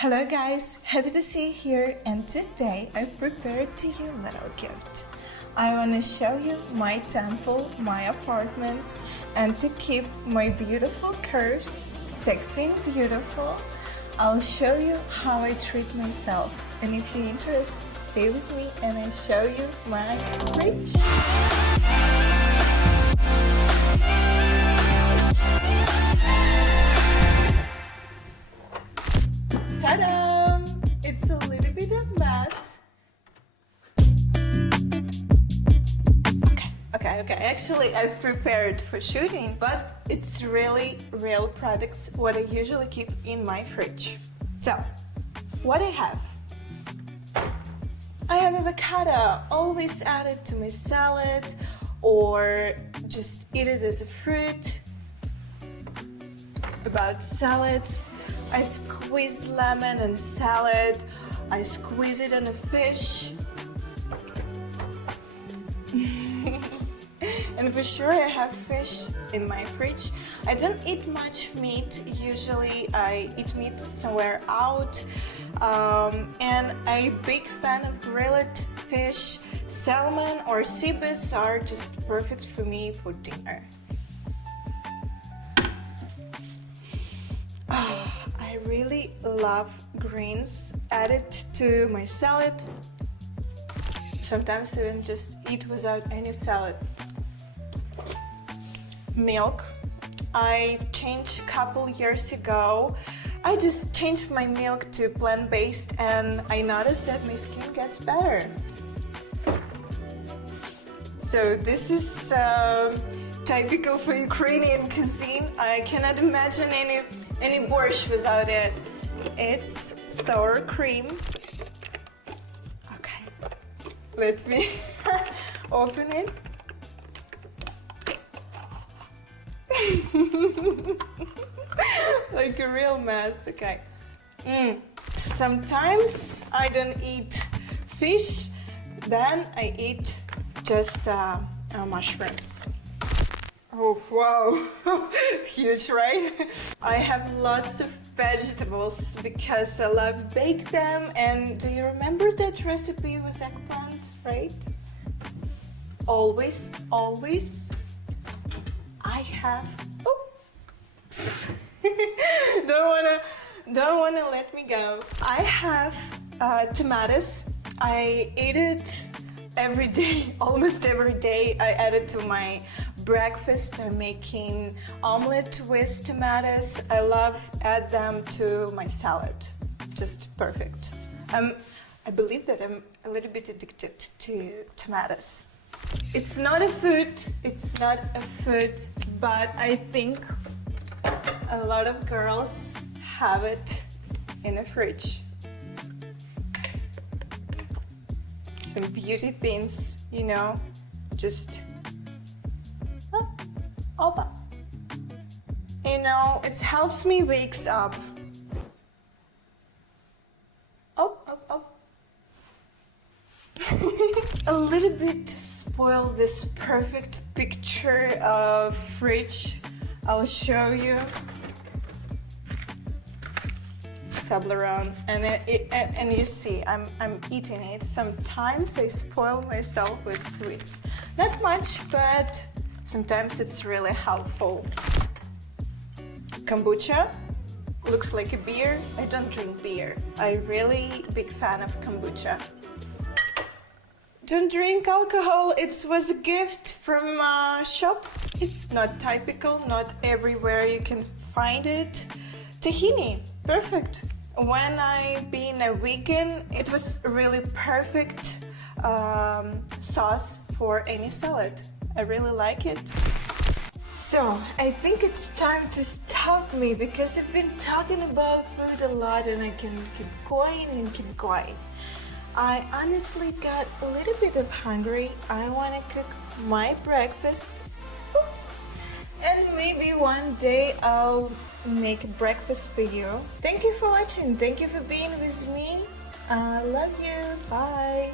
Hello guys, happy to see you here, and today I've prepared to you a little gift. I want to show you my temple, my apartment, and to keep my beautiful curves sexy and beautiful, I'll show you how I treat myself. And if you're interested, stay with me and I'll show you my fridge. Ta-da! It's a little bit of mess. Okay. Actually, I've prepared for shooting, but it's really real products what I usually keep in my fridge. So, what I have avocado, always add it to my salad or just eat it as a fruit. About salads, I squeeze lemon and salad. I squeeze it on a fish. And for sure I have fish in my fridge. I don't eat much meat. Usually I eat meat somewhere out. And I'm a big fan of grilled fish. Salmon or sea bass are just perfect for me for dinner. I really love greens added to my salad. Sometimes I don't just eat without any salad. Milk. I changed a couple years ago. I just changed my milk to plant-based and I noticed that my skin gets better. So this is typical for Ukrainian cuisine. I cannot imagine any borscht without it. It's sour cream. Okay, let me open it. Like a real mess. Okay. Sometimes I don't eat fish, then I eat just mushrooms. Oh wow, huge, right? I have lots of vegetables because I love bake them. And do you remember that recipe with eggplant, right? Always I have, don't wanna let me go. I have tomatoes. I eat it every day, almost every day. I add it to my breakfast. I'm making omelette with tomatoes. I love add them to my salad. Just perfect. I believe that I'm a little bit addicted to tomatoes. It's not a food, but I think a lot of girls have it in a fridge. Some beauty things, you know, just opa. You know, it helps me wakes up. Oh. A little bit to spoil this perfect picture of fridge, I'll show you. Toblerone, and you see, I'm eating it. Sometimes I spoil myself with sweets. Not much, but sometimes it's really helpful. Kombucha looks like a beer. I don't drink beer. I'm really big fan of kombucha. Don't drink alcohol. It was a gift from a shop. It's not typical. Not everywhere you can find it. Tahini, perfect. When I been a vegan, it was really perfect sauce for any salad. I really like it. So, I think it's time to stop me because I've been talking about food a lot and I can keep going. I honestly got a little bit of hungry. I want to cook my breakfast. Oops. And maybe one day I'll make breakfast for you. Thank you for watching. Thank you for being with me. I love you. Bye.